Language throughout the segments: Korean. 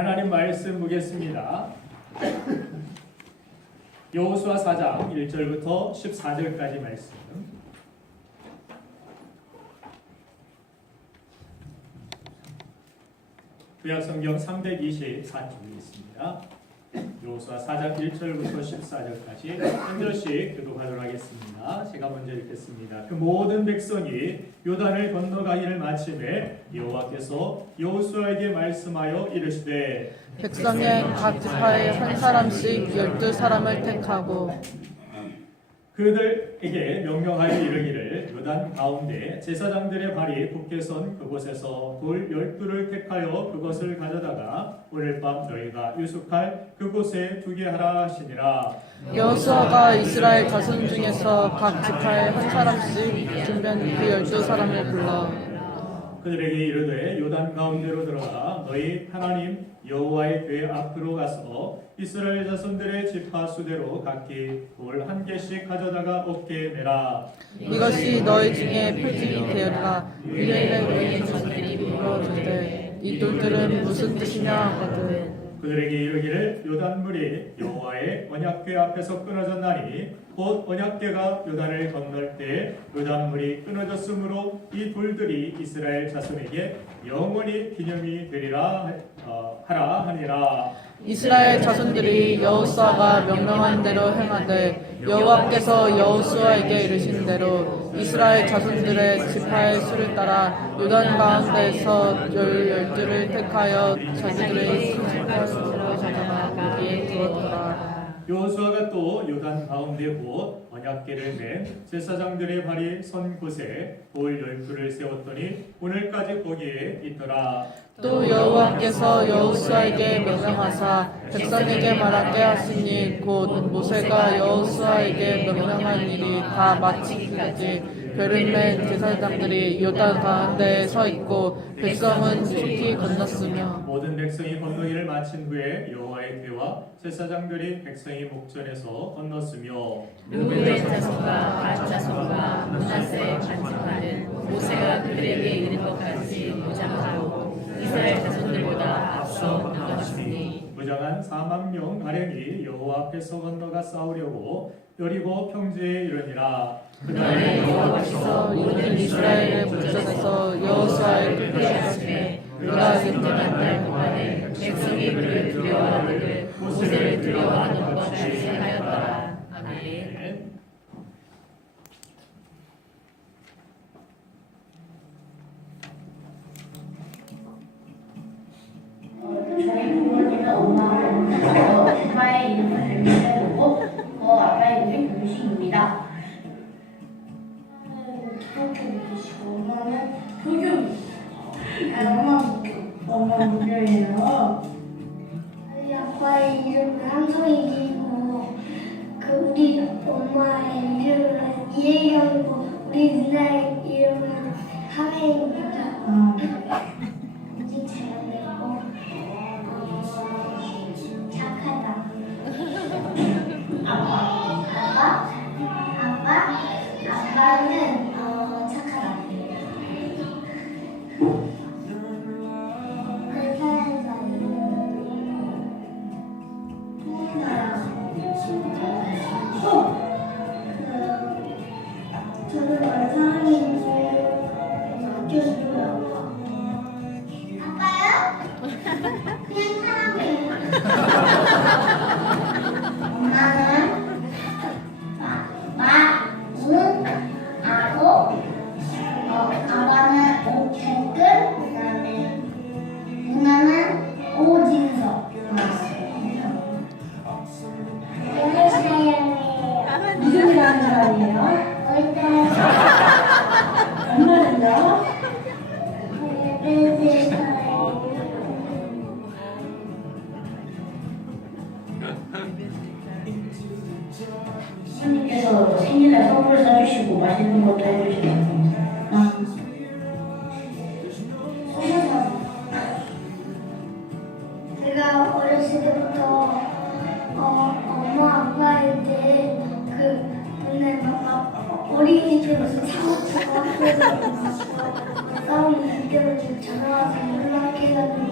하나님 말씀 보겠습니다. 여호수아 4장 1절부터 14절까지 말씀. 구약성경 324쪽에 있습니다. 여호수아 4장 1절부터 14절까지 한 절씩 교독하도록 하겠습니다. 제가 먼저 읽겠습니다. 그 모든 백성이 요단을 건너가기를 마침에 여호와께서 여호수아에게 말씀하여 이르시되 백성의 각 지파에 한 사람씩 12사람을 택하고 그들에게 명령하여 이르기를 요단 가운데 제사장들의 발이 굳게 선 그곳에서 돌 12를 택하여 그것을 가져다가 오늘 밤 너희가 유숙할 그곳에 두게 하라 하시니라. 여호수아가 이스라엘 자손 중에서 각 지파에 한 사람씩 준비한 그 12사람을 불러 그들에게 이르되 요단 가운데로 들어가 너희 하나님 여호와의 궤 앞으로 가서 이스라엘 자손들의 지파 수대로 각기 돌 한 개씩 가져다가 어깨에 매라. 이것이 너희 중에 표징이 되었다. 이레일의 너희 자손들이 물어주되 이 돌들은 무슨 뜻이냐 하거든. 그들에게 이르기를 요단물이 여호와의 언약궤 앞에서 끊어졌나니 곧 언약궤가 요단을 건널 때 요단물이 끊어졌으므로 이 돌들이 이스라엘 자손에게 영원히 기념이 되리라 하라 하니라. 이스라엘 자손들이 여호수아가 명령한 대로 행하되 여호와께서 여호수아에게 이르신 대로 이스라엘 자손들의 지파의 수를 따라 요단 가운데에서 12를 택하여 자기들의 지파로 가져가 거기에 두었더라. 여호수아가 또 요단 가운데 곧 언약궤를 맨 제사장들의 발이 선 곳에 돌 12를 세웠더니 오늘까지 거기에 있더라. 또 여호와께서 여호수아에게 명령하사 백성에게 말하게 하시니 곧 모세가 여호수아에게 명령한 일이 다 마치기까지 벼를 맨 제사장들이 요단 가운데에 서 있고 백성은 속히 건넜으며 모든 백성이 건너기를 마친 후에 여호와의 궤와 제사장들이 백성이 목전에서 건넜으며 르우벤 자손과 갓 자손과 므낫세 간증하는 모세가 그들에게 이른 것까지 무장하고 이스라엘 자손들보다 앞서 건너갔으니 무장한 4만 명 가량이 여호와 앞에서 건너가 싸우려고 여리고 평지에 이르니라. 그날에 여호와께서 모든 이스라엘의 목전에서 여호수아를 끌게 하시매 그가 승전한 날 동안에 백성이 그를 두려워하기를 모세를 두려워하는 것 같이 하였더라. 아멘. 저희 부모님은 엄마의 이름을 별명으로 아빠의 이름이 교식입니다. 기독교 믿으시고 엄마는 불교. 엄마 무교예요. 우리 아빠의 이름은 함성이고 우리 엄마의 이름은 이혜경이고 우리 누나의 이름은 하혜입니다. 인증 잘하고 착하다. 아빠는 착하다. 저는 사랑인지 아껴줘요. 아빠요? 그냥 사랑해요. 엄마는 아고, 아빠는 오태근, 그다음에 누나는 오진석. 오늘 사연이 무슨 일 하는 사람이에요? 얼마나요? 스님께서 생일날 선물 사주시고 맛있는 것도 해주시고 제가 어렸을 때부터 엄마 아빠일 때 맨날 막 어린이집에서 사고치고 학교에서 싸움이 느껴가지고 전화와서 연락해가지고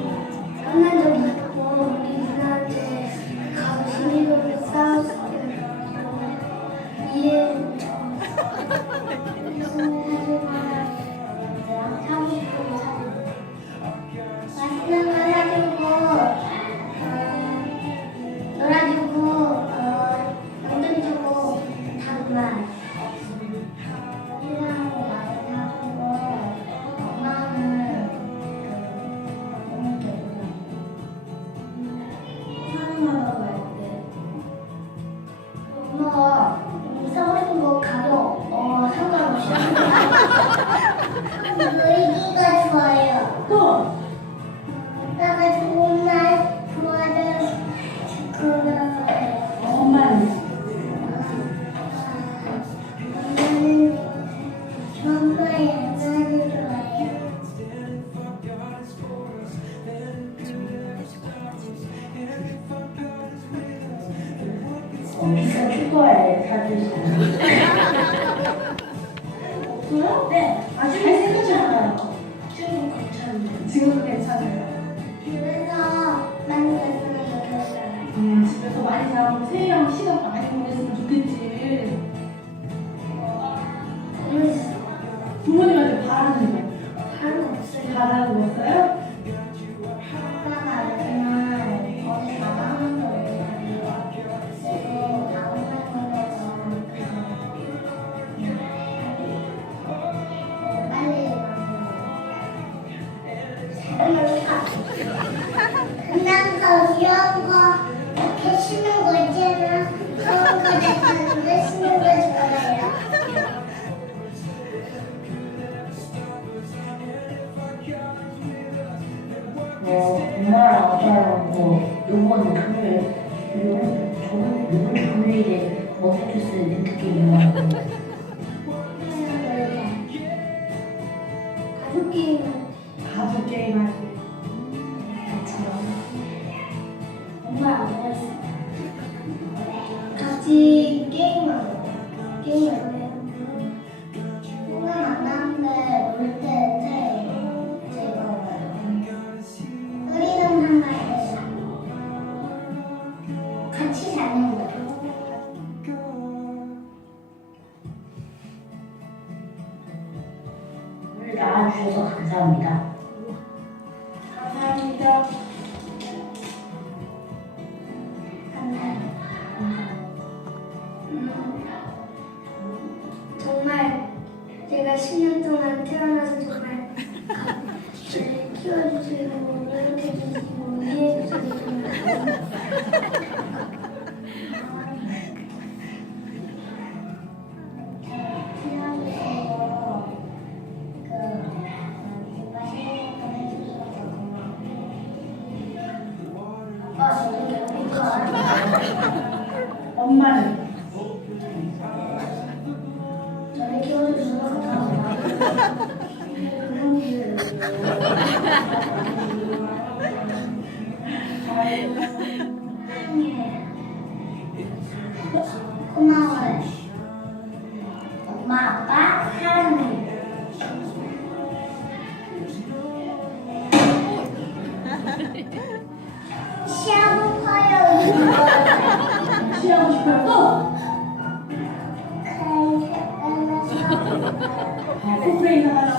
끝난 적이 있고 사랑하라고 할 때. 엄마가 싸고 싶은 거 가격 상관없이 놀이기가 좋아요. 또 오빠가 좋은 날 좋아하는 그런 엄마는 엄마의 연애를 좋아해요. 비싼 축구화를 사주시고. 없어요? 네. 아직 잘생겼잖아요. 지금 괜찮은데. 지금 괜찮아요. 집에서 많이 잘생겼어요. 집에서 많이 자고 세희랑 시간 많이 보냈으면 좋겠지. 부모님한테 바라는 거. 바라는 없어요. 바라는 거 없어요? 아빠가 알지만 어디 가서 하는 거 없어요. 그리고 다음 학년에서 끝난 거 이런 거 이렇게 쉬는 거 있잖아. 그런 거 내가 쉬는 거 좋아해요. 엄마랑 아빠랑 요번 저번 금요일에 머스투스 렌트게임 하고 가족 게임 할 때. 엄마랑 아빠 있어. 같이 게임하고 누가 만났는데 놀때 즐거워요. 우리는 한마디 같이 자는 거. 오늘 나와주셔서 감사합니다. 감사합니다. 정말 제가 10년 동안 태어나서 정말 저를 키워주시고 노력해주시고 이해해주셔서 정말 감사합니다. 엄마는 저를 키워주셔서 감사합니다. 고마워요. 엄마, 아빠, 사랑해요. 시험 커요. 시험 싶었어? 코프레인 하나.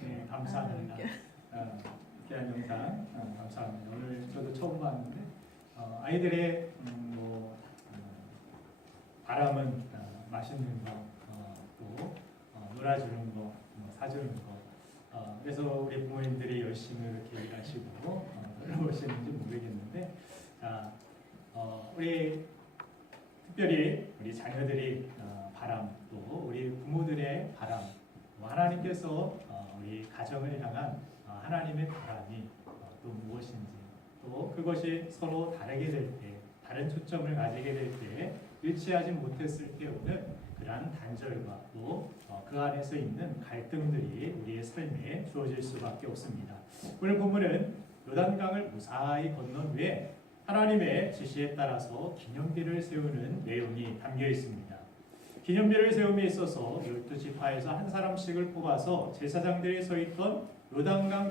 네, 감사합니다. 귀한 영상 감사합니다. 오늘 저도 처음 봤는데 아이들의 바람은 맛있는 거, 또 놀아주는 거, 사주는 거. 그래서 우리 부모님들이 열심히 이렇게 일하시고 놀러오시는지 모르겠는데, 자, 우리 특별히 우리 자녀들이 바람, 또 우리 부모들의 바람, 하나님께서 우리 가정을 향한 하나님의 바람이 또 무엇인지, 또 그것이 서로 다르게 될 때, 다른 초점을 가지게 될 때 일치하지 못했을 때 오는 그러한 단절과 또 그 안에서 있는 갈등들이 우리의 삶에 주어질 수밖에 없습니다. 오늘 본문은 요단강을 무사히 건넌 후에 하나님의 지시에 따라서 기념비를 세우는 내용이 담겨 있습니다. 기념비를 세움에 있어서 12지파에서 한 사람씩을 뽑아서 제사장들이 서 있던 요단강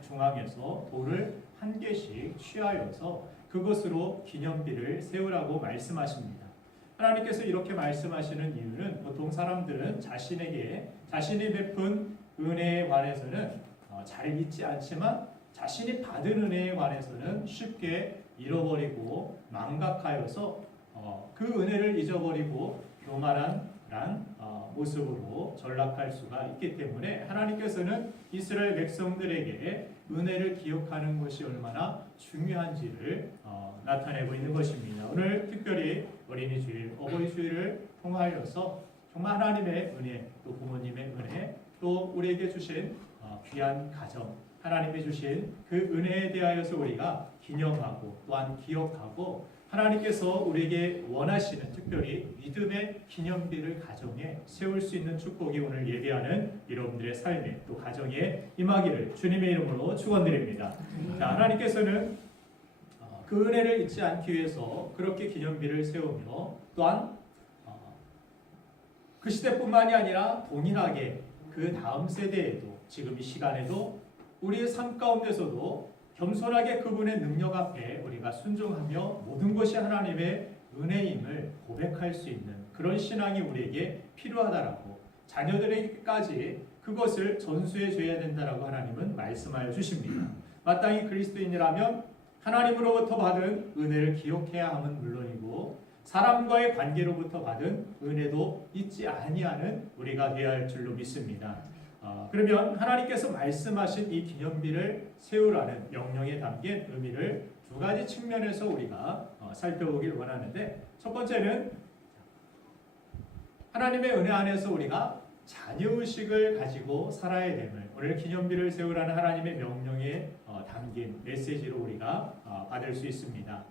중앙에서 돌을 한 개씩 취하여서 그것으로 기념비를 세우라고 말씀하십니다. 하나님께서 이렇게 말씀하시는 이유는 보통 사람들은 자신이 베푼 은혜에 관해서는 잘 잊지 않지만 자신이 받은 은혜에 관해서는 쉽게 잃어버리고 망각하여서 그 은혜를 잊어버리고 교만한 모습으로 전락할 수가 있기 때문에 하나님께서는 이스라엘 백성들에게 은혜를 기억하는 것이 얼마나 중요한지를 나타내고 있는 것입니다. 오늘 특별히 어린이 주일, 어버이 주일을 통하여서 정말 하나님의 은혜, 또 부모님의 은혜, 또 우리에게 주신 귀한 가정, 하나님이 주신 그 은혜에 대하여서 우리가 기념하고 또한 기억하고 하나님께서 우리에게 원하시는 특별히 믿음의 기념비를 가정에 세울 수 있는 축복이 오늘 예배하는 여러분들의 삶에 또 가정에 임하기를 주님의 이름으로 축원드립니다. 자, 하나님께서는 그 은혜를 잊지 않기 위해서 그렇게 기념비를 세우며 또한 그 시대뿐만이 아니라 동일하게 그 다음 세대에도 지금 이 시간에도 우리의 삶 가운데서도 겸손하게 그분의 능력 앞에 우리가 순종하며 모든 것이 하나님의 은혜임을 고백할 수 있는 그런 신앙이 우리에게 필요하다라고 자녀들에게까지 그것을 전수해 줘야 된다라고 하나님은 말씀하여 주십니다. 마땅히 그리스도인이라면 하나님으로부터 받은 은혜를 기억해야 함은 물론이고 사람과의 관계로부터 받은 은혜도 잊지 아니하는 우리가 되어야 할 줄로 믿습니다. 그러면 하나님께서 말씀하신 이 기념비를 세우라는 명령에 담긴 의미를 두 가지 측면에서 우리가 살펴보길 원하는데, 첫 번째는 하나님의 은혜 안에서 우리가 자녀의식을 가지고 살아야 됨을 오늘 기념비를 세우라는 하나님의 명령에 담긴 메시지로 우리가 받을 수 있습니다.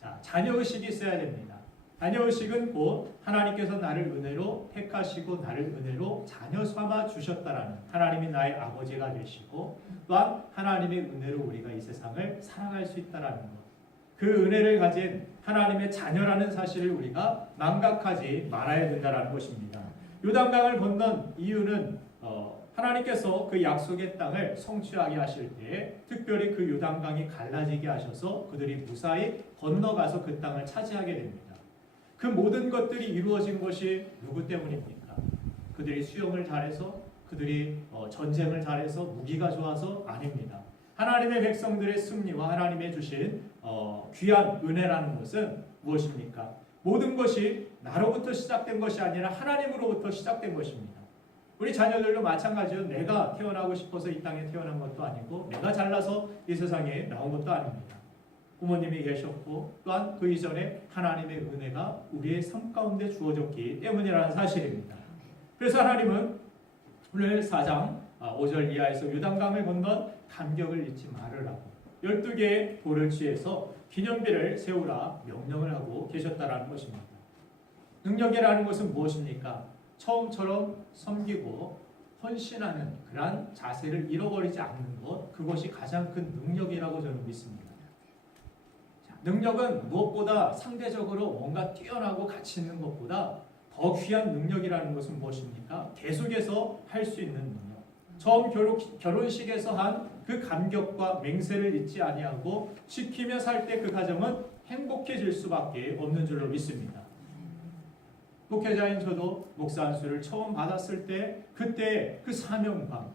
자, 자녀의식이 있어야 됩니다. 자녀의식은 곧 하나님께서 나를 은혜로 택하시고 나를 은혜로 자녀 삼아 주셨다라는, 하나님이 나의 아버지가 되시고 또한 하나님의 은혜로 우리가 이 세상을 살아갈 수 있다라는 것, 그 은혜를 가진 하나님의 자녀라는 사실을 우리가 망각하지 말아야 된다라는 것입니다. 요단강을 건넌 이유는 하나님께서 그 약속의 땅을 성취하게 하실 때 특별히 그 요단강이 갈라지게 하셔서 그들이 무사히 건너가서 그 땅을 차지하게 됩니다. 그 모든 것들이 이루어진 것이 누구 때문입니까? 그들이 수영을 잘해서, 그들이 전쟁을 잘해서, 무기가 좋아서? 아닙니다. 하나님의 백성들의 승리와 하나님의 주신 귀한 은혜라는 것은 무엇입니까? 모든 것이 나로부터 시작된 것이 아니라 하나님으로부터 시작된 것입니다. 우리 자녀들도 마찬가지로 내가 태어나고 싶어서 이 땅에 태어난 것도 아니고 내가 잘나서 이 세상에 나온 것도 아닙니다. 부모님이 계셨고 또한 그 이전에 하나님의 은혜가 우리의 삶 가운데 주어졌기 때문이라는 사실입니다. 그래서 하나님은 오늘 4장 5절 이하에서 요단강을 건넌 감격을 잊지 말으라고 12개의 돌을 취해서 기념비를 세우라 명령을 하고 계셨다라는 것입니다. 능력이라는 것은 무엇입니까? 처음처럼 섬기고 헌신하는 그러한 자세를 잃어버리지 않는 것, 그것이 가장 큰 능력이라고 저는 믿습니다. 능력은 무엇보다 상대적으로 뭔가 뛰어나고 가치 있는 것보다 더 귀한 능력이라는 것은 무엇입니까? 계속해서 할 수 있는 능력. 처음 결혼식에서 한 그 감격과 맹세를 잊지 아니하고 지키며 살 때 그 가정은 행복해질 수밖에 없는 줄로 믿습니다. 목회자인 저도 목사 안수를 처음 받았을 때 그때 그 사명감,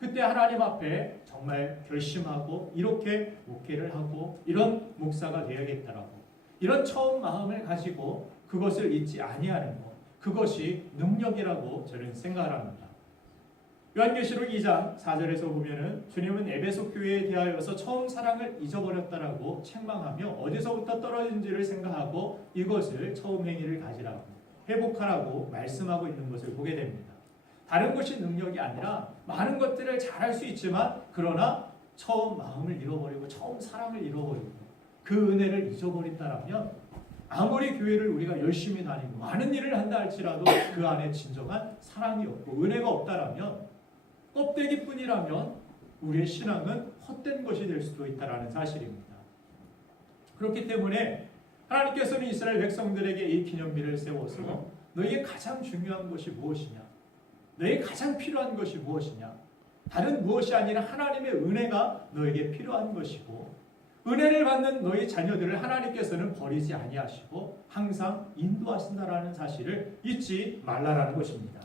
그때 하나님 앞에 정말 결심하고 이렇게 목회를 하고 이런 목사가 되어야겠다라고 이런 처음 마음을 가지고 그것을 잊지 아니하는 것, 그것이 능력이라고 저는 생각을 합니다. 요한계시록 2장 4절에서 보면은 주님은 에베소 교회에 대하여서 처음 사랑을 잊어버렸다라고 책망하며 어디서부터 떨어진지를 생각하고 이것을 처음 행위를 가지라고 회복하라고 말씀하고 있는 것을 보게 됩니다. 다른 것이 능력이 아니라 많은 것들을 잘할 수 있지만 그러나 처음 마음을 잃어버리고 처음 사랑을 잃어버리고 그 은혜를 잊어버린다라면 아무리 교회를 우리가 열심히 다니고 많은 일을 한다 할지라도 그 안에 진정한 사랑이 없고 은혜가 없다라면 껍데기뿐이라면 우리의 신앙은 헛된 것이 될 수도 있다는 사실입니다. 그렇기 때문에 하나님께서는 이스라엘 백성들에게 이 기념비를 세워서 너희의 가장 중요한 것이 무엇이냐? 너희의 가장 필요한 것이 무엇이냐? 다른 무엇이 아니라 하나님의 은혜가 너에게 필요한 것이고 은혜를 받는 너희 자녀들을 하나님께서는 버리지 아니하시고 항상 인도하신다라는 사실을 잊지 말라라는 것입니다.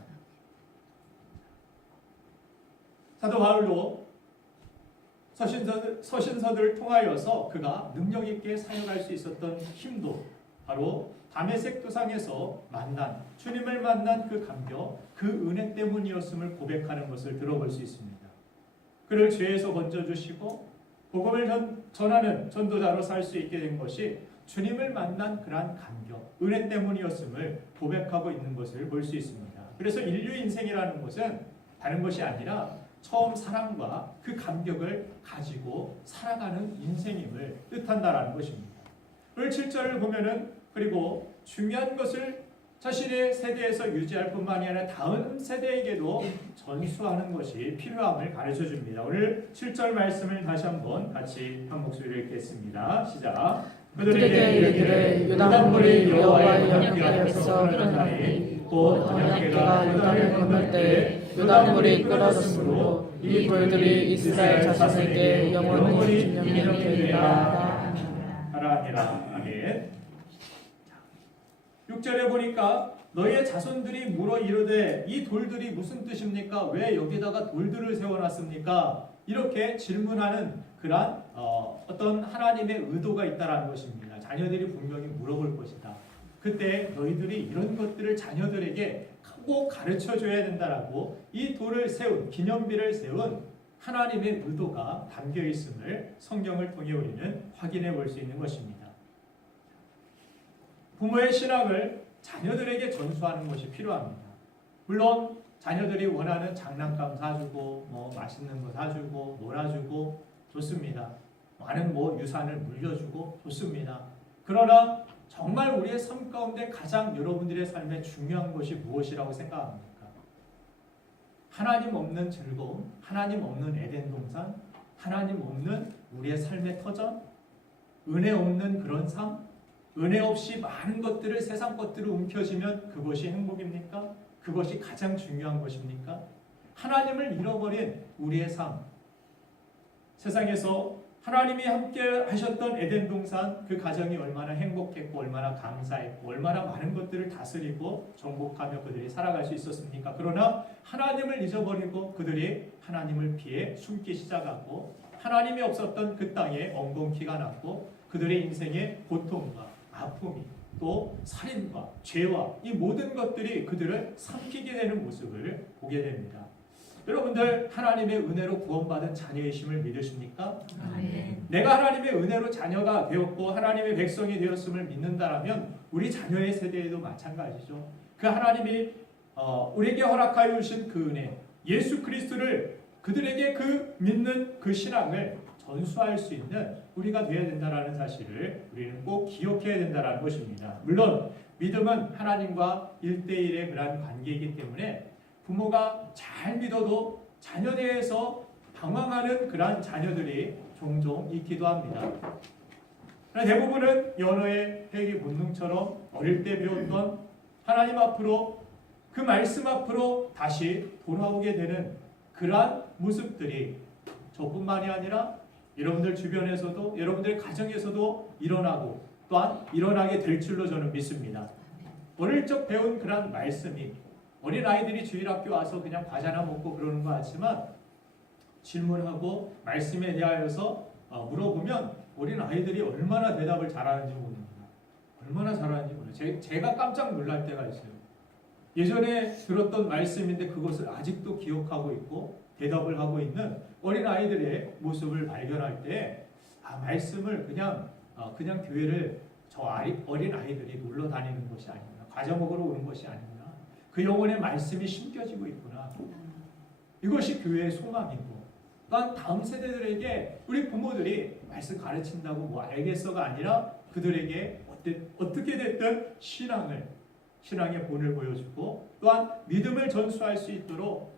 사도 바울도 서신서들을 통하여서 그가 능력 있게 사역할 수 있었던 힘도 바로 다메섹 도상에서 만난 주님을 만난 그 감격, 그 은혜 때문이었음을 고백하는 것을 들어볼 수 있습니다. 그를 죄에서 건져주시고 복음을 전하는 전도자로 살 수 있게 된 것이 주님을 만난 그러한 감격, 은혜 때문이었음을 고백하고 있는 것을 볼 수 있습니다. 그래서 인류 인생이라는 것은 다른 것이 아니라 처음 사랑과 그 감격을 가지고 살아가는 인생임을 뜻한다라는 것입니다. 오늘 7절을 보면은 그리고 중요한 것을 자신의 세대에서 유지할 뿐만이 아니라 다음 세대에게도 전수하는 것이 필요함을 가르쳐 줍니다. 오늘 7절 말씀을 다시 한번 같이 한 목소리로 읽겠습니다. 시작. 그들에게 이르기를 유다물이 여호와의 언약궤 앞에서 끊어나니 곧 언약궤가 요단을 건널 때 요단물이 끊어졌으므로 이 돌들이 이스라엘 자손에게 영원히 기념이 되리라. 하라. 아멘. 6절에 보니까 너희의 자손들이 물어 이르되 이 돌들이 무슨 뜻입니까? 왜 여기다가 돌들을 세워놨습니까? 이렇게 질문하는 그러한 어떤 하나님의 의도가 있다라는 것입니다. 자녀들이 분명히 물어볼 것이다. 그때 너희들이 이런 것들을 자녀들에게 꼭 가르쳐줘야 된다라고 이 돌을 세운, 기념비를 세운 하나님의 의도가 담겨 있음을 성경을 통해 우리는 확인해 볼 수 있는 것입니다. 부모의 신앙을 자녀들에게 전수하는 것이 필요합니다. 물론 자녀들이 원하는 장난감 사주고 맛있는 거 사주고 놀아주고 좋습니다. 많은 유산을 물려주고 좋습니다. 그러나 정말 우리의 삶 가운데 가장 여러분들의 삶에 중요한 것이 무엇이라고 생각합니까? 하나님 없는 즐거움, 하나님 없는 에덴 동산, 하나님 없는 우리의 삶의 터전, 은혜 없는 그런 삶, 은혜 없이 많은 것들을 세상 것들을 움켜쥐면 그것이 행복입니까? 그것이 가장 중요한 것입니까? 하나님을 잃어버린 우리의 삶, 세상에서 하나님이 함께 하셨던 에덴 동산 그 가정이 얼마나 행복했고 얼마나 감사했고 얼마나 많은 것들을 다스리고 정복하며 그들이 살아갈 수 있었습니까? 그러나 하나님을 잊어버리고 그들이 하나님을 피해 숨기 시작하고 하나님이 없었던 그 땅에 엉겅퀴가 났고 그들의 인생의 고통과 아픔이 또 살인과 죄와 이 모든 것들이 그들을 삼키게 되는 모습을 보게 됩니다. 여러분들 하나님의 은혜로 구원받은 자녀이심을 믿으십니까? 아멘. 내가 하나님의 은혜로 자녀가 되었고 하나님의 백성이 되었음을 믿는다라면 우리 자녀의 세대에도 마찬가지죠. 그 하나님이 우리에게 허락하여 주신 그 은혜, 예수 그리스도를 그들에게 그 믿는 그 신앙을 전수할 수 있는 우리가 되어야 된다는 사실을 우리는 꼭 기억해야 된다는 것입니다. 물론 믿음은 하나님과 1대1의 그런 관계이기 때문에 부모가 잘 믿어도 자녀에 대해서 방황하는 그러한 자녀들이 종종 있기도 합니다. 대부분은 연어의 회귀 본능처럼 어릴 때 배웠던 하나님 앞으로 그 말씀 앞으로 다시 돌아오게 되는 그러한 모습들이 저뿐만이 아니라 여러분들 주변에서도 여러분들 가정에서도 일어나고 또한 일어나게 될 줄로 저는 믿습니다. 어릴 적 배운 그런 말씀이 어린 아이들이 주일학교 와서 그냥 과자나 먹고 그러는 것 같지만 질문하고 말씀에 대하여서 물어보면 어린 아이들이 얼마나 대답을 잘하는지 모릅니다. 얼마나 잘하는지 몰라요. 제가 깜짝 놀랄 때가 있어요. 예전에 들었던 말씀인데 그것을 아직도 기억하고 있고 대답을 하고 있는 어린 아이들의 모습을 발견할 때 말씀을 그냥 교회를 저 어린 아이들이 놀러 다니는 것이 아니구나. 과자 먹으러 오는 것이 아니구나. 그 영혼의 말씀이 심겨지고 있구나. 이것이 교회의 소망이고 또한 다음 세대들에게 우리 부모들이 말씀 가르친다고 알겠어가 아니라 그들에게 어떻게 됐든 신앙의 본을 보여주고 또한 믿음을 전수할 수 있도록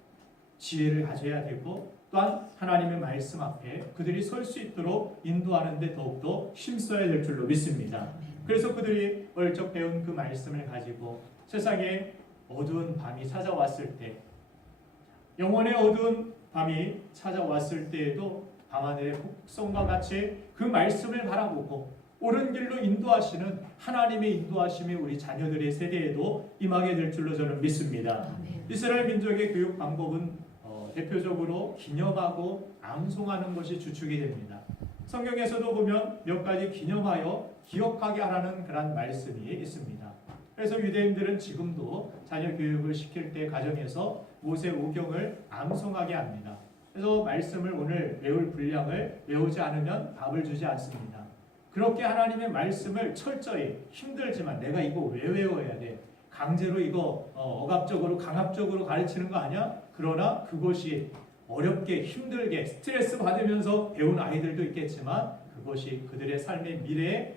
지혜를 가져야 되고 또한 하나님의 말씀 앞에 그들이 설 수 있도록 인도하는 데 더욱더 힘써야 될 줄로 믿습니다. 그래서 그들이 어릴 적 배운 그 말씀을 가지고 세상에 어두운 밤이 찾아왔을 때 영혼의 어두운 밤이 찾아왔을 때에도 밤하늘의 폭성과 같이 그 말씀을 바라보고 옳은 길로 인도하시는 하나님의 인도하심이 우리 자녀들의 세대에도 임하게 될 줄로 저는 믿습니다. 이스라엘 민족의 교육 방법은 대표적으로 기념하고 암송하는 것이 주축이 됩니다. 성경에서도 보면 몇 가지 기념하여 기억하게 하라는 그런 말씀이 있습니다. 그래서 유대인들은 지금도 자녀 교육을 시킬 때 가정에서 모세 오경을 암송하게 합니다. 그래서 말씀을 오늘 외울 분량을 외우지 않으면 밥을 주지 않습니다. 그렇게 하나님의 말씀을 철저히 힘들지만 내가 이거 왜 외워야 돼? 강제로 이거 억압적으로 강압적으로 가르치는 거 아니야? 그러나 그것이 어렵게 힘들게 스트레스 받으면서 배운 아이들도 있겠지만 그것이 그들의 삶의 미래에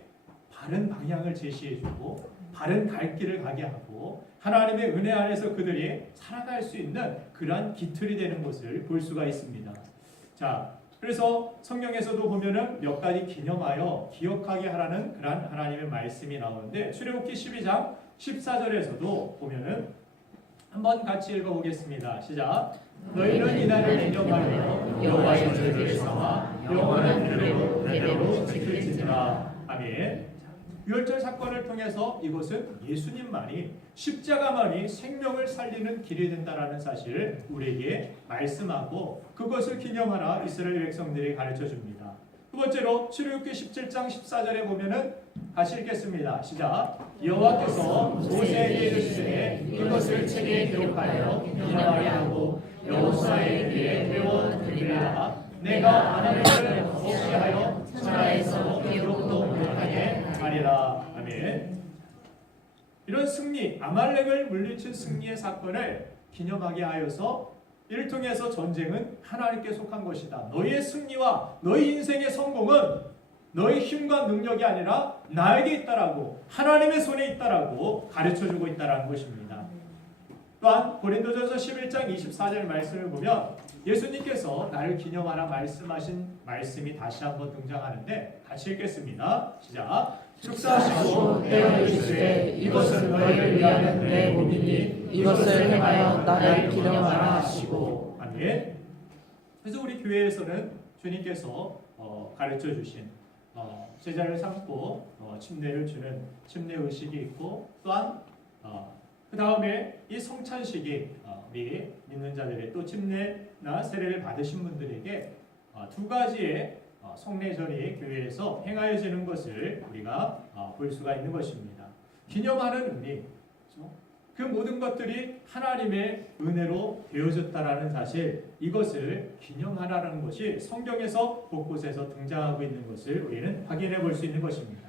바른 방향을 제시해주고 바른 갈 길을 가게 하고 하나님의 은혜 안에서 그들이 살아갈 수 있는 그러한 기틀이 되는 것을 볼 수가 있습니다. 자, 그래서 성경에서도 보면은 몇 가지 기념하여 기억하게 하라는 그러한 하나님의 말씀이 나오는데 출애굽기 12장 14절에서도 보면은 한번 같이 읽어보겠습니다. 시작. 너희는 이날을 기념하여 여호와의 절기를 삼아 영원한 대대로 지킬지니라. 아멘. 유월절 사건을 통해서 이것은 예수님만이 십자가만이 생명을 살리는 길이 된다라는 사실을 우리에게 말씀하고 그것을 기념하라 이스라엘 백성들이 가르쳐 줍니다. 두 번째로 출애굽기 17장 14절에 보면은 다시 읽겠습니다. 시작. 여호와께서 모세에게 이르시되 이것을 책에 기록하여 기념하게 하고 여호수아의 귀에 외워 들리라. 내가 하나님을 없이 하여 천하에서 기록도 못하게 하리라. 아멘. 이런 승리, 아말렉을 물리친 승리의 사건을 기념하게 하여서 이를 통해서 전쟁은 하나님께 속한 것이다. 너희의 승리와 너희 인생의 성공은 너희 힘과 능력이 아니라 나에게 있다라고 하나님의 손에 있다라고 가르쳐주고 있다라는 것입니다. 또한 고린도전서 11장 24절 말씀을 보면 예수님께서 나를 기념하라 말씀하신 말씀이 다시 한번 등장하는데 같이 읽겠습니다. 시작. 축사하시고 때려 주시되 이것은 너희를 위하는 내 몸이니 이것을 행하여 나를 기념하라 하시고. 아멘. 그래서 우리 교회에서는 주님께서 가르쳐 주신 제자를 삼고 침례를 주는 침례 의식이 있고 또한 그 다음에 이 성찬식이 우리 믿는 자들의 또 침례나 세례를 받으신 분들에게 두 가지의 성례절이 교회에서 행하여지는 것을 우리가 볼 수가 있는 것입니다. 기념하는 의미, 그 모든 것들이 하나님의 은혜로 되어졌다라는 사실, 이것을 기념하라는 것이 성경에서 곳곳에서 등장하고 있는 것을 우리는 확인해 볼 수 있는 것입니다.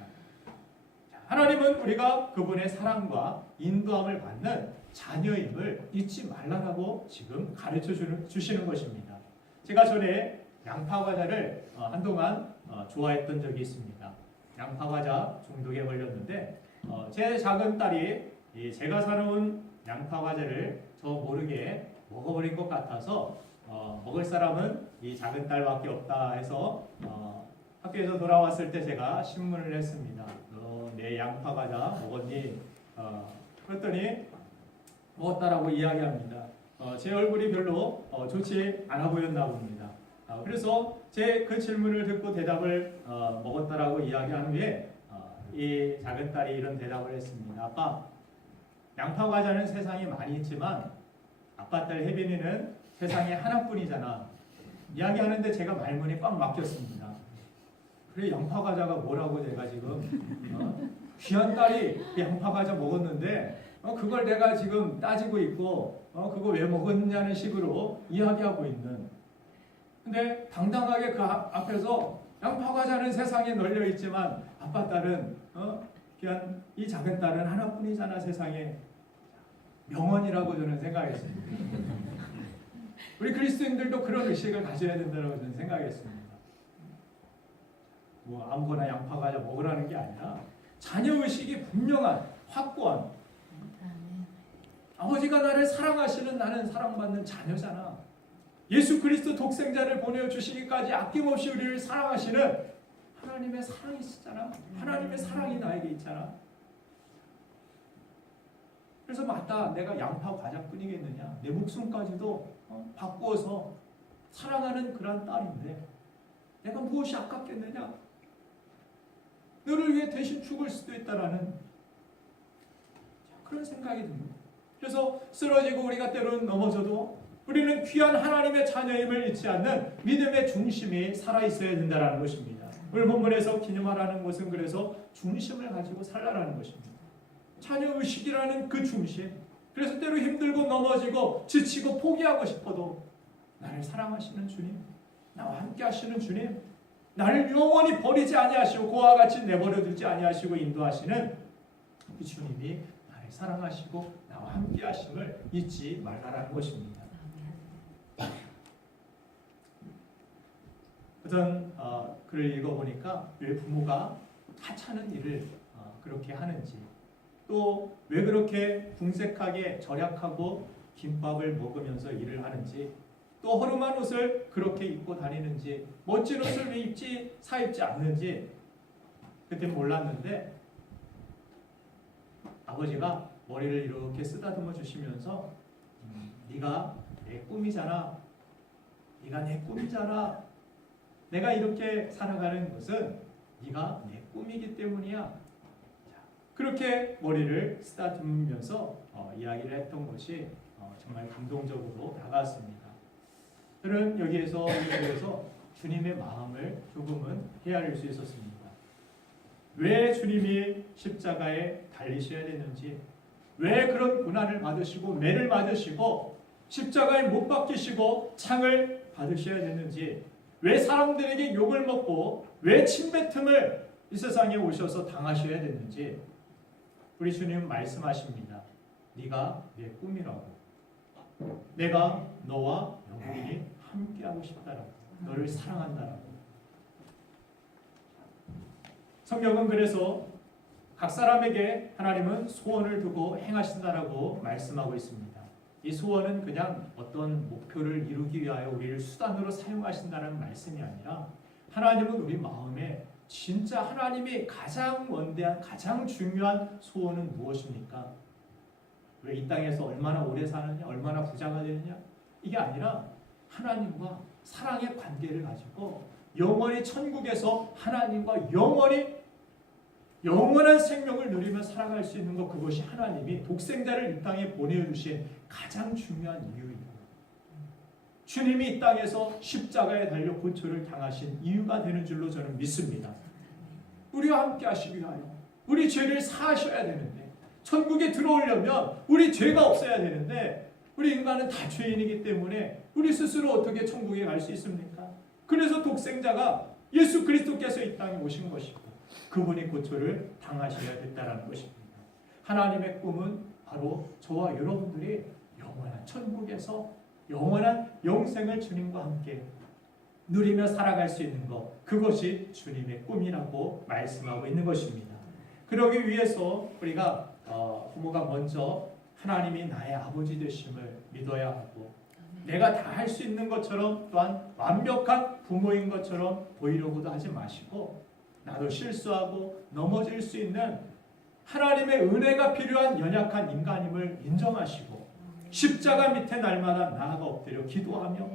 하나님은 우리가 그분의 사랑과 인도함을 받는 자녀임을 잊지 말라라고 지금 가르쳐 주시는 것입니다. 제가 전에 양파 과자를 한동안 좋아했던 적이 있습니다. 양파 과자 중독에 걸렸는데 제 작은 딸이 제가 사놓은 양파 과자를 저 모르게 먹어버린 것 같아서 먹을 사람은 이 작은 딸밖에 없다 해서 학교에서 돌아왔을 때 제가 신문을 했습니다. 너 내 양파 과자 먹었니? 그랬더니 먹었다라고 이야기합니다. 제 얼굴이 별로 좋지 않아 보였나 봅니다. 그래서 제 그 질문을 듣고 대답을 먹었다라고 이야기한 후에 이 작은 딸이 이런 대답을 했습니다. 아빠, 양파 과자는 세상에 많이 있지만 아빠 딸 혜빈이는 세상에 하나뿐이잖아. 이야기하는데 제가 말문이 꽉 막혔습니다. 그래 양파 과자가 뭐라고 내가 지금 귀한 딸이 양파 과자 먹었는데 그걸 내가 지금 따지고 있고 그거 왜 먹었냐는 식으로 이야기하고 있는. 근데 당당하게 그 앞에서 양파 과자는 세상에 널려 있지만 아빠 딸은 귀한 이 작은 딸은 하나뿐이잖아 세상에. 명언이라고 저는 생각했습니다. 우리 그리스도인들도 그런 의식을 가져야 된다고 저는 생각했습니다. 뭐 아무거나 양파 과자 먹으라는 게 아니라 자녀 의식이 분명한 확고한, 아버지가 나를 사랑하시는 나는 사랑받는 자녀잖아. 예수 그리스도 독생자를 보내주시기까지 아낌없이 우리를 사랑하시는 하나님의 사랑이 있잖아. 하나님의 사랑이 나에게 있잖아. 그래서 맞다, 내가 양파 과자뿐이겠느냐, 내 목숨까지도 바꾸어서 사랑하는 그런 딸인데 내가 무엇이 아깝겠느냐, 너를 위해 대신 죽을 수도 있다라는 그런 생각이 듭니다. 그래서 쓰러지고 우리가 때로는 넘어져도 우리는 귀한 하나님의 자녀임을 잊지 않는 믿음의 중심이 살아있어야 된다는 것입니다. 오늘 본문에서 기념하라는 것은 그래서 중심을 가지고 살라라는 것입니다. 자녀의식이라는 그 중심. 그래서 때로 힘들고 넘어지고 지치고 포기하고 싶어도 나를 사랑하시는 주님, 나와 함께 하시는 주님, 나를 영원히 버리지 아니하시고 그와 같이 내버려 두지 아니하시고 인도하시는 그 주님이 나를 사랑하시고 나와 함께 하심을 잊지 말라라는 것입니다. 어떤 글을 읽어보니까 왜 부모가 하찮은 일을 그렇게 하는지, 또 왜 그렇게 궁색하게 절약하고 김밥을 먹으면서 일을 하는지, 또 허름한 옷을 그렇게 입고 다니는지, 멋진 옷을 왜 사입지 않는지 그때 몰랐는데, 아버지가 머리를 이렇게 쓰다듬어 주시면서 네가 내 꿈이잖아, 네가 내 꿈이잖아, 내가 이렇게 살아가는 것은 네가 내 꿈이기 때문이야. 그렇게 머리를 쓰다듬으면서 이야기를 했던 것이 정말 감동적으로 다가왔습니다. 저는 여기에서 주님의 마음을 조금은 헤아릴 수 있었습니다. 왜 주님이 십자가에 달리셔야 되는지, 왜 그런 고난을 받으시고 매를 맞으시고 십자가에 못 박히시고 창을 받으셔야 되는지, 왜 사람들에게 욕을 먹고 왜 침뱉음을 이 세상에 오셔서 당하셔야 되는지 우리 주님은 말씀하십니다. 네가 내 꿈이라고, 내가 너와 영원히 함께하고 싶다라고, 너를 사랑한다라고. 성경은 그래서 각 사람에게 하나님은 소원을 두고 행하신다라고 말씀하고 있습니다. 이 소원은 그냥 어떤 목표를 이루기 위하여 우리를 수단으로 사용하신다는 말씀이 아니라, 하나님은 우리 마음에 진짜 하나님이 가장 원대한, 가장 중요한 소원은 무엇입니까? 왜 이 땅에서 얼마나 오래 사느냐, 얼마나 부자가 되느냐, 이게 아니라 하나님과 사랑의 관계를 가지고 영원히 천국에서 하나님과 영원한 생명을 누리며 살아갈 수 있는 것, 그것이 하나님이 독생자를 이 땅에 보내주신 가장 중요한 이유입니다. 주님이 이 땅에서 십자가에 달려 고초를 당하신 이유가 되는 줄로 저는 믿습니다. 우리와 함께 하시기 위하여 우리 죄를 사하셔야 되는데, 천국에 들어오려면 우리 죄가 없어야 되는데, 우리 인간은 다 죄인이기 때문에 우리 스스로 어떻게 천국에 갈 수 있습니까? 그래서 독생자가 예수 그리스도께서 이 땅에 오신 것이고 그분이 고초를 당하셔야 됐다는 것입니다. 하나님의 꿈은 바로 저와 여러분들이 영원한 천국에서 영원한 영생을 주님과 함께 누리며 살아갈 수 있는 것, 그것이 주님의 꿈이라고 말씀하고 있는 것입니다. 그러기 위해서 우리가 부모가 먼저 하나님이 나의 아버지 되심을 믿어야 하고, 내가 다 할 수 있는 것처럼, 또한 완벽한 부모인 것처럼 보이려고도 하지 마시고, 나도 실수하고 넘어질 수 있는 하나님의 은혜가 필요한 연약한 인간임을 인정하시고, 십자가 밑에 날마다 나아가 엎드려 기도하며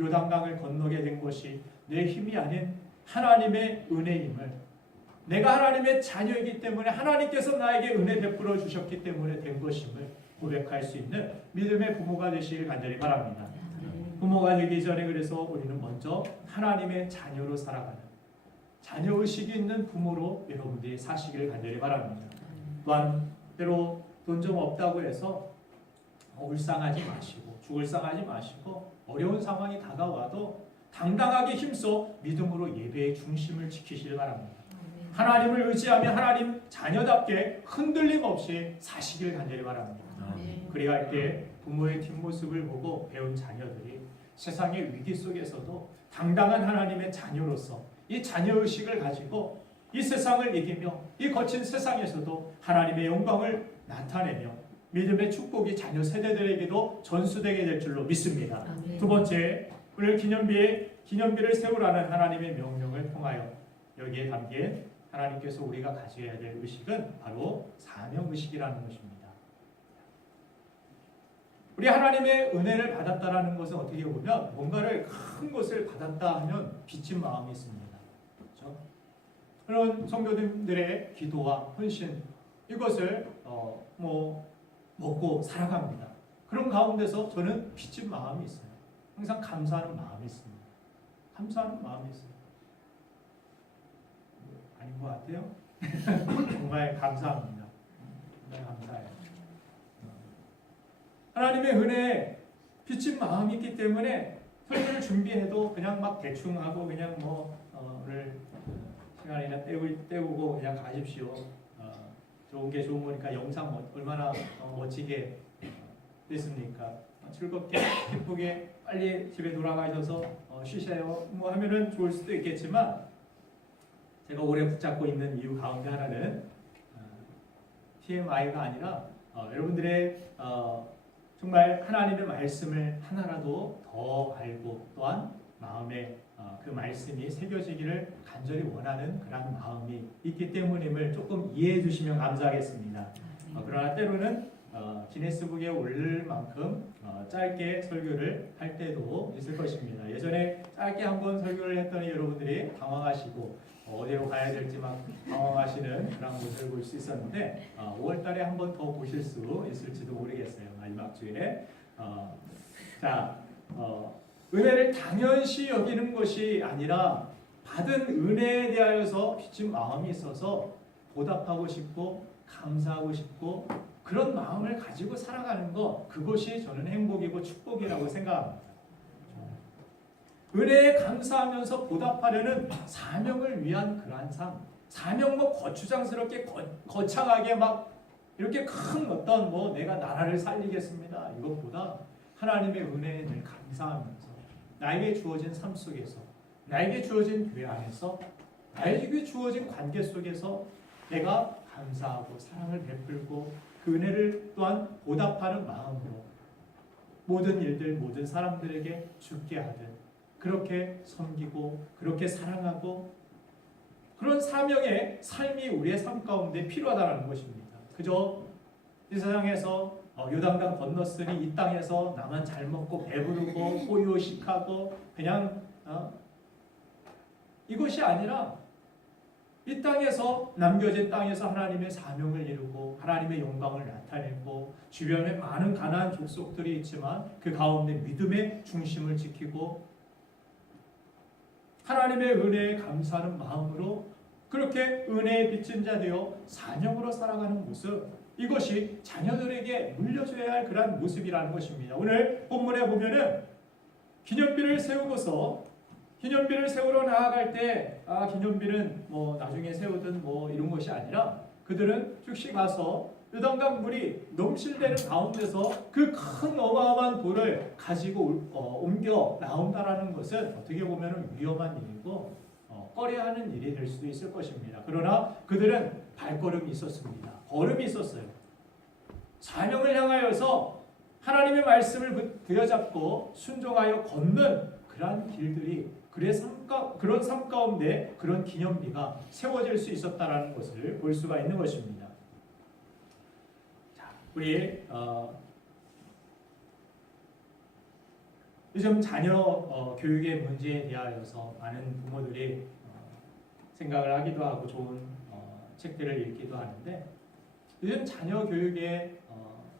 요단강을 건너게 된 것이 내 힘이 아닌 하나님의 은혜임을, 내가 하나님의 자녀이기 때문에 하나님께서 나에게 은혜 베풀어 주셨기 때문에 된 것임을 고백할 수 있는 믿음의 부모가 되시길 간절히 바랍니다. 부모가 되기 전에 그래서 우리는 먼저 하나님의 자녀로 살아가는, 자녀의식이 있는 부모로 여러분들이 사시기를 간절히 바랍니다. 또한 때로 돈 좀 없다고 해서 울상하지 마시고, 죽을상하지 마시고, 어려운 상황이 다가와도 당당하게 힘써 믿음으로 예배의 중심을 지키시길 바랍니다. 하나님을 의지하며 하나님 자녀답게 흔들림 없이 사시길 간절히 바랍니다. 그래야 할 때 부모의 뒷모습을 보고 배운 자녀들이 세상의 위기 속에서도 당당한 하나님의 자녀로서 이 자녀의식을 가지고 이 세상을 이기며 이 거친 세상에서도 하나님의 영광을 나타내며 믿음의 축복이 자녀 세대들에게도 전수되게 될 줄로 믿습니다. 두 번째, 오늘 기념비를 세우라는 하나님의 명령을 통하여 여기에 담긴 하나님께서 우리가 가져야 될 의식은 바로 사명의식이라는 것입니다. 우리 하나님의 은혜를 받았다라는 것은 어떻게 보면 뭔가를 큰 것을 받았다 하면 빚진 마음이 있습니다. 그렇죠? 그런 성도님들의 기도와 헌신, 이것을 먹고 살아갑니다. 그런 가운데서 저는 빚진 마음이 있어요. 항상 감사하는 마음이 있습니다. 감사하는 마음이 있어요. 아닌 것 같아요? 정말 감사합니다. 감사해요. 하나님의 은혜에 비친 마음이 있기 때문에 설교를 준비해도 그냥 막 대충 하고 그냥 오늘 시간이나 때우고 그냥 가십시오. 좋은 게 좋은 거니까 영상 얼마나 멋지게 됐습니까? 즐겁게 기쁘게 빨리 집에 돌아가셔서 쉬세요. 하면은 좋을 수도 있겠지만 제가 오래 붙잡고 있는 이유 가운데 하나는 TMI가 아니라 여러분들의 정말 하나님의 말씀을 하나라도 더 알고 또한 마음에 그 말씀이 새겨지기를 간절히 원하는 그런 마음이 있기 때문임을 조금 이해해 주시면 감사하겠습니다. 그러나 때로는 기네스북에 오를 만큼 짧게 설교를 할 때도 있을 것입니다. 예전에 짧게 한번 설교를 했더니 여러분들이 당황하시고 어디로 가야 될지 막 당황하시는 그런 모습을 볼 수 있었는데 5월달에 한 번 더 보실 수 있을지도 모르겠어요. 마지막 주에 은혜를 당연시 여기는 것이 아니라 받은 은혜에 대하여서 비친 마음이 있어서 보답하고 싶고 감사하고 싶고 그런 마음을 가지고 살아가는 것, 그것이 저는 행복이고 축복이라고 생각합니다. 은혜에 감사하면서 보답하려는 사명을 위한 그러한 삶, 사명 거추장스럽게 거창하게 막 이렇게 큰 어떤 내가 나라를 살리겠습니다, 이것보다 하나님의 은혜에 늘 감사하면서 나에게 주어진 삶 속에서, 나에게 주어진 교회 안에서, 나에게 주어진 관계 속에서 내가 감사하고 사랑을 베풀고 그 은혜를 또한 보답하는 마음으로 모든 일들, 모든 사람들에게 죽게 하듯 그렇게 섬기고 그렇게 사랑하고 그런 사명의 삶이 우리의 삶 가운데 필요하다는 것입니다. 그저 이 세상에서 요단강 건넜으니 이 땅에서 나만 잘 먹고 배부르고 호요식하고 그냥 이것이 아니라 이 땅에서 남겨진 땅에서 하나님의 사명을 이루고 하나님의 영광을 나타내고 주변에 많은 가나안 족속들이 있지만 그 가운데 믿음의 중심을 지키고 하나님의 은혜에 감사하는 마음으로 그렇게 은혜에 비친 자 되어 사명으로 살아가는 모습, 이것이 자녀들에게 물려줘야 할 그런 모습이라는 것입니다. 오늘 본문에 보면은 기념비를 세우러 나아갈 때 기념비는 나중에 세우든 이런 것이 아니라 그들은 즉시 가서 요단강 물이 넘실대는 가운데서 그 큰 어마어마한 돌을 가지고 옮겨 나온다라는 것은 어떻게 보면 위험한 일이고 꺼려하는 일이 될 수도 있을 것입니다. 그러나 그들은 발걸음이 있었습니다. 걸음이 있었어요. 사명을 향하여서 하나님의 말씀을 부여잡고 순종하여 걷는 그러한 길들이 그런 삶 가운데 그런 기념비가 세워질 수 있었다라는 것을 볼 수가 있는 것입니다. 자, 우리 요즘 자녀 교육의 문제에 대하여서 많은 부모들이 생각을 하기도 하고 좋은 책들을 읽기도 하는데 요즘 자녀 교육의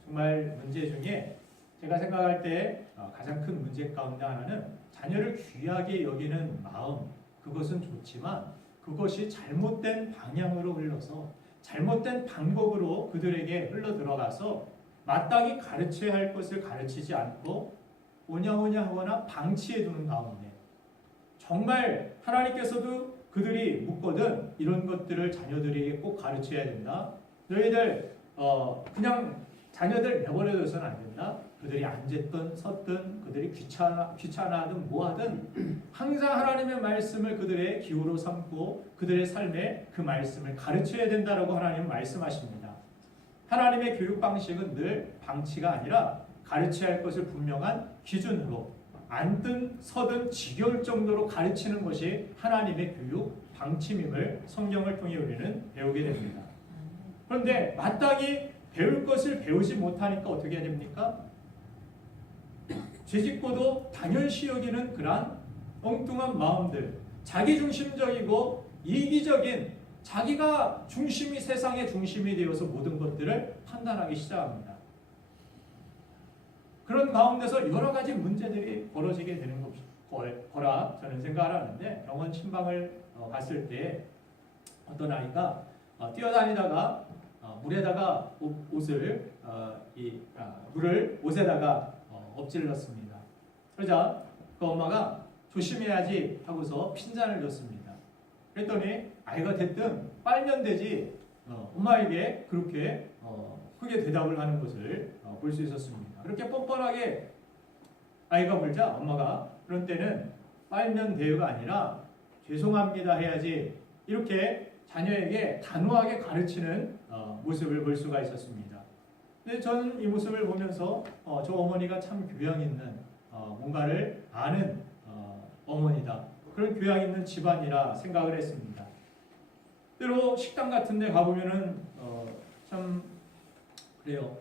정말 문제 중에 제가 생각할 때 가장 큰 문제 가운데 하나는 자녀를 귀하게 여기는 마음, 그것은 좋지만 그것이 잘못된 방향으로 흘러서 잘못된 방법으로 그들에게 흘러 들어가서 마땅히 가르쳐야 할 것을 가르치지 않고 오냐오냐 하거나 방치해 두는 가운데 정말 하나님께서도 그들이 묻거든 이런 것들을 자녀들에게 꼭 가르쳐야 된다. 너희들 그냥 자녀들 내버려둬서는 안 된다. 그들이 앉았든 섰든 그들이 귀찮아하든 뭐하든 항상 하나님의 말씀을 그들의 기호로 삼고 그들의 삶에 그 말씀을 가르쳐야 된다라고 하나님은 말씀하십니다. 하나님의 교육 방식은 늘 방치가 아니라 가르쳐야 할 것을 분명한 기준으로 앉든 서든 지겨울 정도로 가르치는 것이 하나님의 교육 방침임을 성경을 통해 우리는 배우게 됩니다. 그런데 마땅히 배울 것을 배우지 못하니까 어떻게 해야 됩니까? 죄짓고도 당연시 여기는 그러한 엉뚱한 마음들, 자기중심적이고 이기적인 자기가 중심이 세상의 중심이 되어서 모든 것들을 판단하기 시작합니다. 그런 가운데서 여러 가지 문제들이 벌어지게 되는 거라 저는 생각을 하는데 병원 신방을 갔을 때 어떤 아이가 뛰어다니다가 물에다가 옷을 물을 옷에다가 엎질렀습니다. 그러자 그 엄마가 조심해야지 하고서 핀잔을 줬습니다. 그랬더니 아이가 대뜸 빨면 되지 엄마에게 그렇게 크게 대답을 하는 것을 볼 수 있었습니다. 그렇게 뻔뻔하게 아이가 물자 엄마가 그런 때는 빨면 돼요가 아니라 죄송합니다 해야지 이렇게 자녀에게 단호하게 가르치는 모습을 볼 수가 있었습니다. 근데 저는 이 모습을 보면서 저 어머니가 참 교양 있는 뭔가를 아는 어머니다. 그런 교양 있는 집안이라 생각을 했습니다. 때로 식당 같은 데 가보면은 참 그래요.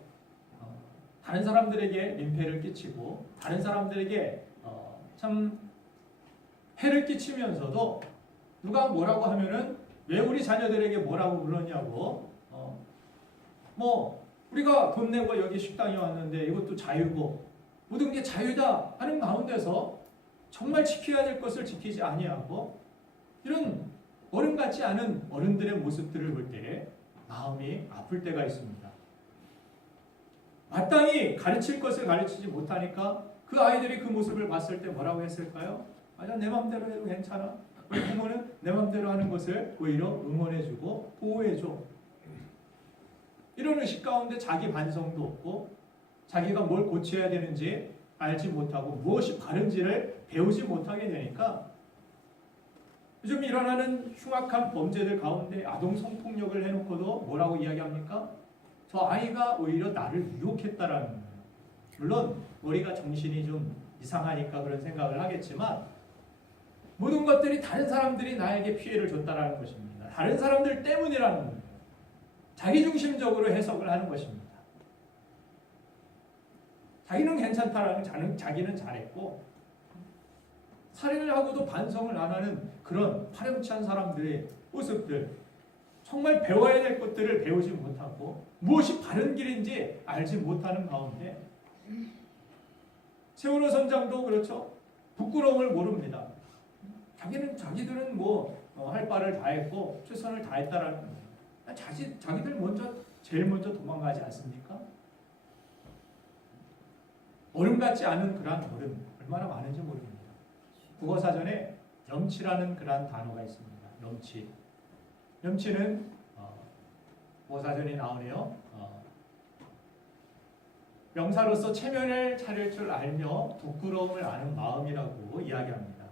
다른 사람들에게 민폐를 끼치고 다른 사람들에게 참 해를 끼치면서도 누가 뭐라고 하면은 왜 우리 자녀들에게 뭐라고 그러냐고 뭐 우리가 돈 내고 여기 식당에 왔는데 이것도 자유고 모든 게 자유다 하는 가운데서 정말 지켜야 될 것을 지키지 아니하고 이런 어른 같지 않은 어른들의 모습들을 볼 때 마음이 아플 때가 있습니다. 마땅히 가르칠 것을 가르치지 못하니까 그 아이들이 그 모습을 봤을 때 뭐라고 했을까요? 아니야, 내 맘대로 해도 괜찮아. 우리 부모는 내 맘대로 하는 것을 오히려 응원해주고 보호해줘. 이런 의식 가운데 자기 반성도 없고 자기가 뭘 고쳐야 되는지 알지 못하고 무엇이 바른지를 배우지 못하게 되니까 요즘 일어나는 흉악한 범죄들 가운데 아동 성폭력을 해놓고도 뭐라고 이야기합니까? 저 아이가 오히려 나를 유혹했다라는 거예요. 물론 머리가 정신이 좀 이상하니까 그런 생각을 하겠지만 모든 것들이 다른 사람들이 나에게 피해를 줬다라는 것입니다. 다른 사람들 때문이라는 거예요. 자기중심적으로 해석을 하는 것입니다. 자기는 괜찮다라는 자기는 잘했고 살인을 하고도 반성을 안 하는 그런 파렴치한 사람들의 모습들, 정말 배워야 될 것들을 배우지 못하고 무엇이 바른 길인지 알지 못하는 가운데 세월호 선장도 그렇죠. 부끄러움을 모릅니다. 자기들은 뭐 할 바를 다 했고 최선을 다했다라는 거예요. 자기들 제일 먼저 도망가지 않습니까? 어른 같지 않은 그런 어른 얼마나 많은지 모릅니다. 국어사전에 염치라는 그런 단어가 있습니다. 염치는 국어사전에 나오네요. 명사로서 체면을 차릴 줄 알며 부끄러움을 아는 마음이라고 이야기합니다.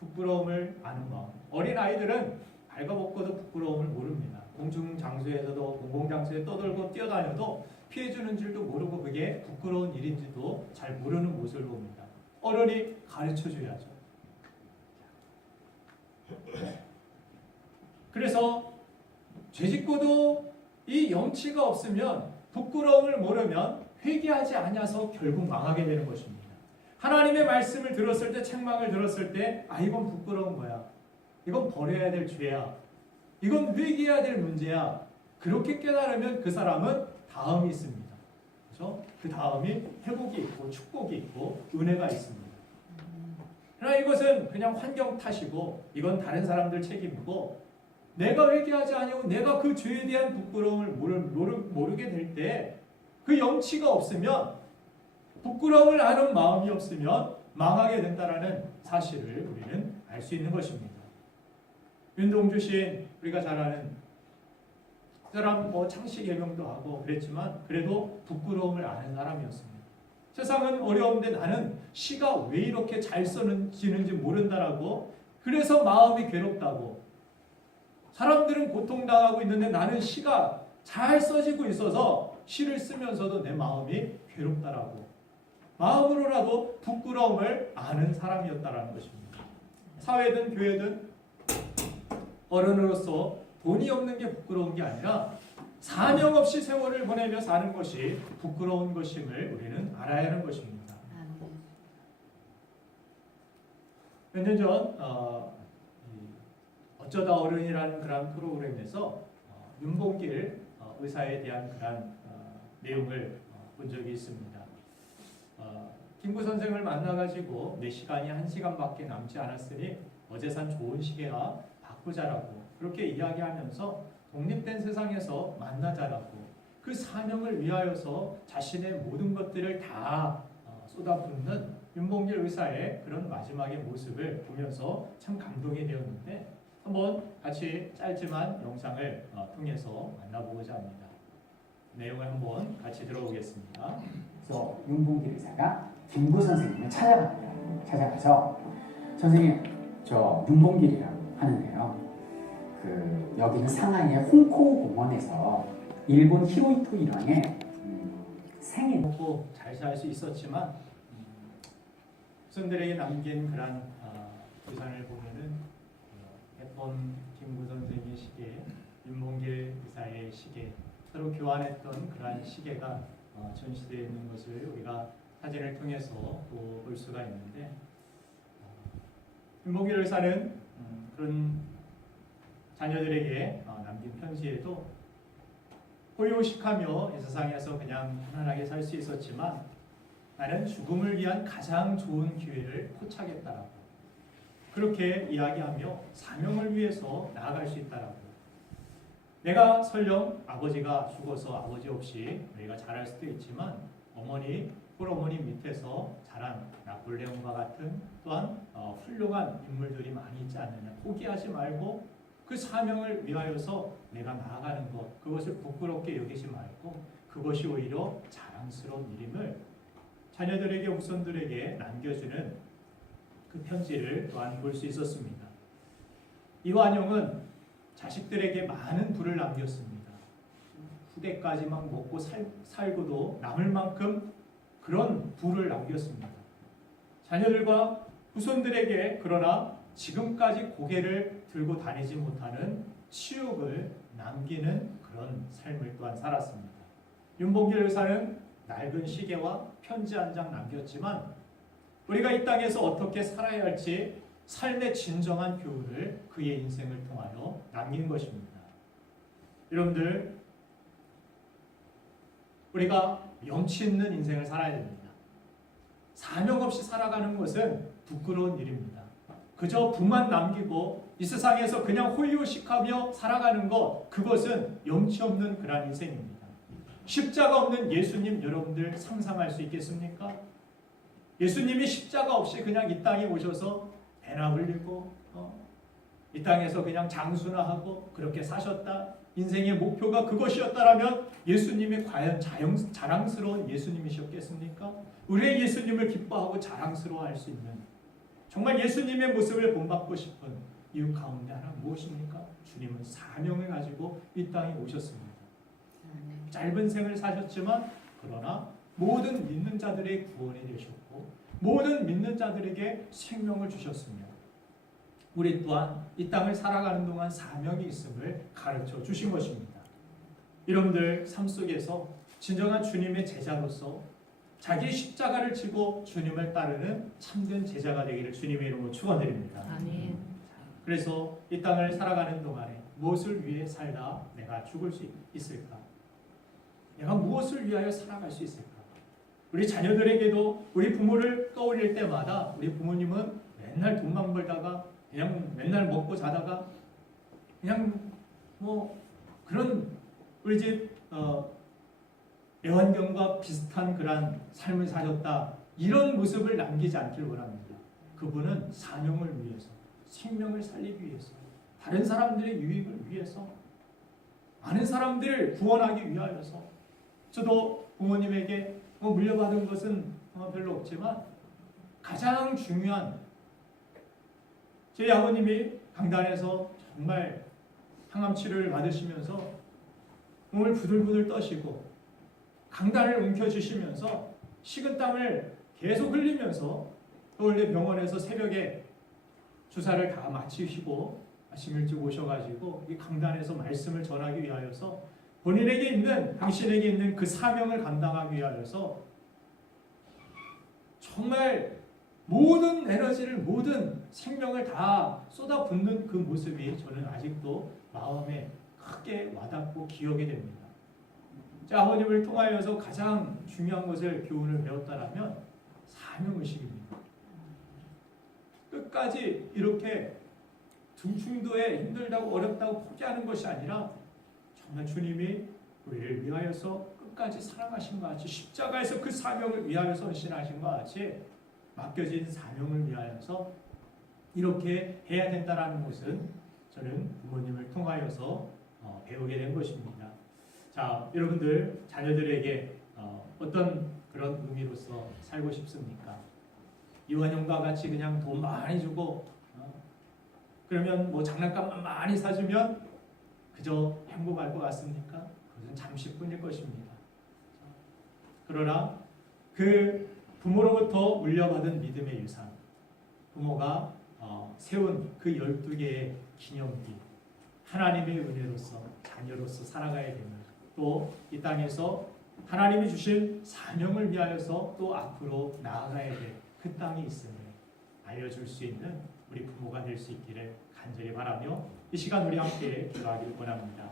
부끄러움을 아는 마음. 어린 아이들은 발가벗고도 부끄러움을 모릅니다. 공중장소에서도 공공장소에 떠돌고 뛰어다녀도 피해주는 줄도 모르고 그게 부끄러운 일인지도 잘 모르는 모습을 봅니다. 어른이 가르쳐줘야죠. 그래서 죄짓고도 이 염치가 없으면 부끄러움을 모르면 회개하지 않아서 결국 망하게 되는 것입니다. 하나님의 말씀을 들었을 때 책망을 들었을 때 이건 부끄러운 거야. 이건 버려야 될 죄야. 이건 회개해야 될 문제야. 그렇게 깨달으면 그 사람은 다음이 있습니다. 그렇죠? 그 다음이 회복이 있고 축복이 있고 은혜가 있습니다. 그러나 이것은 그냥 환경 탓이고 이건 다른 사람들 책임이고 내가 회개하지 아니하고 내가 그 죄에 대한 부끄러움을 모르게 될 때 그 염치가 없으면 부끄러움을 아는 마음이 없으면 망하게 된다라는 사실을 우리는 알 수 있는 것입니다. 윤동주 시인 우리가 잘 아는 그 사람 창씨 개명도 하고 그랬지만 그래도 부끄러움을 아는 사람이었습니다. 세상은 어려운데 나는 시가 왜 이렇게 잘 써지는지 모른다라고 그래서 마음이 괴롭다고 사람들은 고통당하고 있는데 나는 시가 잘 써지고 있어서 시를 쓰면서도 내 마음이 괴롭다라고 마음으로라도 부끄러움을 아는 사람이었다라는 것입니다. 사회든 교회든 어른으로서 돈이 없는 게 부끄러운 게 아니라 사명 없이 세월을 보내며 사는 것이 부끄러운 것임을 우리는 알아야 하는 것입니다. 몇 년 전 어쩌다 어른이라는 그런 프로그램에서 윤봉길 의사에 대한 그런 내용을 본 적이 있습니다. 김구 선생을 만나가지고 내 시간이 1시간밖에 남지 않았으니 어제 산 좋은 시계나 바꾸자라고 그렇게 이야기하면서 독립된 세상에서 만나자라고 그 사명을 위하여서 자신의 모든 것들을 다 쏟아붓는 윤봉길 의사의 그런 마지막의 모습을 보면서 참 감동이 되었는데 한번 같이 짧지만 영상을 통해서 만나보고자 합니다. 내용을 한번 같이 들어보겠습니다. 그래서 윤봉길 의사가 김구 선생님을 찾아갑니다. 찾아가서 선생님 저 윤봉길이라고 하는데요. 그 여기는 상하이의 홍코 공원에서 일본 히로히토 일왕의 생일 먹고 잘 살 수 있었지만 후손들에게 남긴 그런 유산을 보면은 해본 김구 선생의 시계, 윤봉길 의사의 시계 서로 교환했던 그러한 시계가 전시되어 있는 것을 우리가 사진을 통해서 또 볼 수가 있는데 윤봉길 의사는 그런 자녀들에게 남긴 편지에도 호요식하며 이 세상에서 그냥 편안하게 살 수 있었지만 나는 죽음을 위한 가장 좋은 기회를 포착했다라고 그렇게 이야기하며 사명을 위해서 나아갈 수 있다라고 내가 설령 아버지가 죽어서 아버지 없이 우리가 자랄 수도 있지만 어머니, 홀어머니 밑에서 자란 나폴레옹과 같은 또한 훌륭한 인물들이 많이 있지 않느냐 포기하지 말고 그 사명을 위하여서 내가 나아가는 것 그것을 부끄럽게 여기지 말고 그것이 오히려 자랑스러운 일임을 자녀들에게 후손들에게 남겨주는 그 편지를 또한 볼 수 있었습니다. 이완용은 자식들에게 많은 부를 남겼습니다. 후대까지 막 먹고 살고도 남을 만큼 그런 부를 남겼습니다. 자녀들과 후손들에게 그러나 지금까지 고개를 들고 다니지 못하는 치욕을 남기는 그런 삶을 또한 살았습니다. 윤봉길 의사는 낡은 시계와 편지 한 장 남겼지만 우리가 이 땅에서 어떻게 살아야 할지 삶의 진정한 교훈을 그의 인생을 통하여 남긴 것입니다. 여러분들 우리가 염치 있는 인생을 살아야 됩니다. 사명 없이 살아가는 것은 부끄러운 일입니다. 그저 부만 남기고 이 세상에서 그냥 호의호식하며 살아가는 것 그것은 염치 없는 그런 인생입니다. 십자가 없는 예수님 여러분들 상상할 수 있겠습니까? 예수님이 십자가 없이 그냥 이 땅에 오셔서 배나 흘리고 이 땅에서 그냥 장수나 하고 그렇게 사셨다. 인생의 목표가 그것이었다라면 예수님이 과연 자랑스러운 예수님이셨겠습니까? 우리의 예수님을 기뻐하고 자랑스러워할 수 있는 정말 예수님의 모습을 본받고 싶은 이유 가운데 하나 무엇입니까? 주님은 사명을 가지고 이 땅에 오셨습니다. 짧은 생을 사셨지만 그러나 모든 믿는 자들의 구원이 되셨고 모든 믿는 자들에게 생명을 주셨으며 우리 또한 이 땅을 살아가는 동안 사명이 있음을 가르쳐 주신 것입니다. 여러분들 삶 속에서 진정한 주님의 제자로서 자기 십자가를 지고 주님을 따르는 참된 제자가 되기를 주님의 이름으로 축원드립니다. 아멘. 그래서 이 땅을 살아가는 동안에 무엇을 위해 살다 내가 죽을 수 있을까? 내가 무엇을 위하여 살아갈 수 있을까? 우리 자녀들에게도 우리 부모를 떠올릴 때마다 우리 부모님은 맨날 돈만 벌다가 그냥 맨날 먹고 자다가 그냥 뭐 그런 우리 집 애완견과 비슷한 그런 삶을 사셨다. 이런 모습을 남기지 않길 원합니다. 그분은 사명을 위해서 생명을 살리기 위해서 다른 사람들의 유익을 위해서 많은 사람들을 구원하기 위하여서 저도 부모님에게 물려받은 것은 별로 없지만 가장 중요한 제 아버님이 강단에서 정말 항암 치료를 받으시면서 몸을 부들부들 떠시고 강단을 움켜쥐시면서 식은땀을 계속 흘리면서 서울대 병원에서 새벽에 주사를 다 마치시고 아침 일찍 오셔가지고 이 강단에서 말씀을 전하기 위하여서 본인에게 있는 당신에게 있는 그 사명을 감당하기 위하여서 정말 모든 에너지를 모든 생명을 다 쏟아붓는 그 모습이 저는 아직도 마음에 크게 와닿고 기억이 됩니다. 제 아버님을 통하여서 가장 중요한 것을 교훈을 배웠다라면 사명의식입니다. 끝까지 이렇게 중도에 힘들다고 어렵다고 포기하는 것이 아니라 정말 주님이 우리를 위하여서 끝까지 사랑하신 것 같이 십자가에서 그 사명을 위하여서 헌신하신 것 같이 맡겨진 사명을 위하여서 이렇게 해야 된다는 것은 저는 부모님을 통하여서 배우게 된 것입니다. 자, 여러분들 자녀들에게 어떤 그런 의미로서 살고 싶습니까? 이완용과 같이 그냥 돈 많이 주고 그러면 뭐 장난감만 많이 사주면 그저 행복할 것 같습니까? 그것은 잠시뿐일 것입니다. 그러나 그 부모로부터 물려받은 믿음의 유산, 부모가 세운 그 12개의 기념비, 하나님의 은혜로서 자녀로서 살아가야 되는, 또 이 땅에서 하나님이 주신 사명을 위하여서 또 앞으로 나아가야 될 그 땅이 있음을 알려줄 수 있는 우리 부모가 될 수 있기를 간절히 바라며 이 시간 우리 함께 기도하기를 원합니다.